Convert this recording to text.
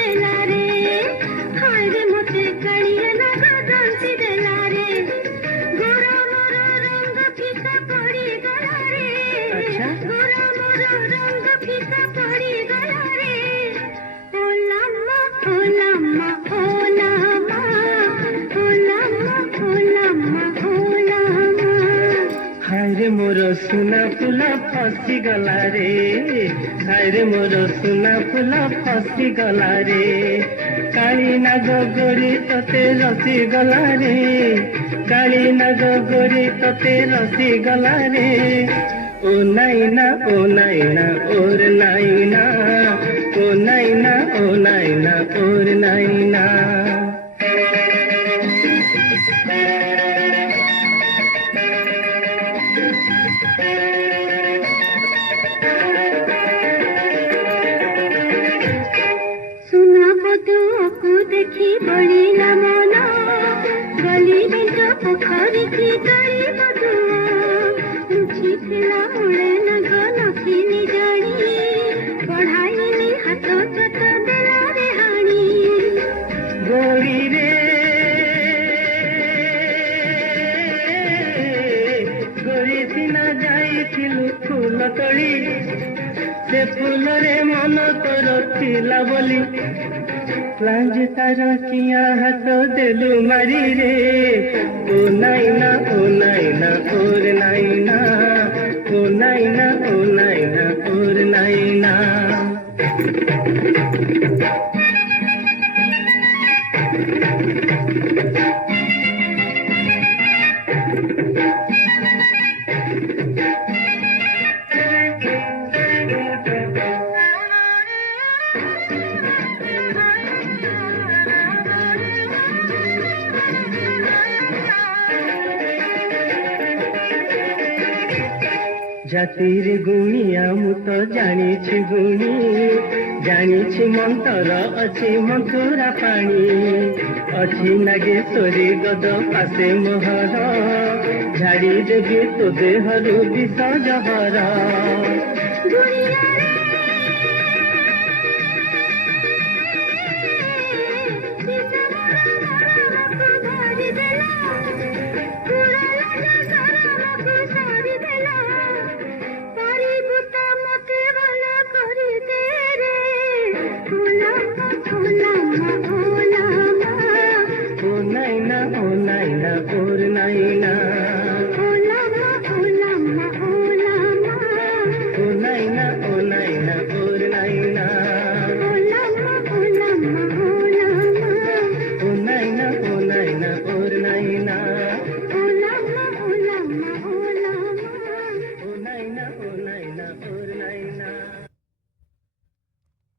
देला रे हाय रे मोते कड़िया नाग दांसी देला रे गोरा मोरा रंग फीका पड़ी गला रे अच्छा गोरा मोरा रंग फीका पड़ी गला रे ओ लामा ओ लामा ओ लामा ओ लामा ओ लामा ओ लामा हाय रे मोर सुना फूला फसी गला रे हाय रे मोर सुना फूला फसी गला रे काली नाग गोरी तते रसी गला रे काली नाग गोरी तते रसी गला रे ओ नाइना ओर नाइना ओ नाइना ओर नाइना सुना बधुओं को देखी बड़ीला मना गली बेंच पोखरी की गई बधुआ लुची थिला मुळे नग नखिनी जानी पढ़ाईनी हाथ चत देला रे हाणी गोरी रे गोरी सिना जाइथिलु फूल तोड़ी से फूल रे मन तोर थिला बोली लाज तार किया हाथ देलु मारी रे ओ नाइना ओर नाइना ओ नाइना ओर नाइना জাতির গুণিয়া মু তো জানিছি গুণী জানিছি মন্তর অছি মথুরা পানি অছি নাগেশ্বরী গদ পাশে মোহর ঝাড়ি দেবি তো দেহরু বিষ জহর फूल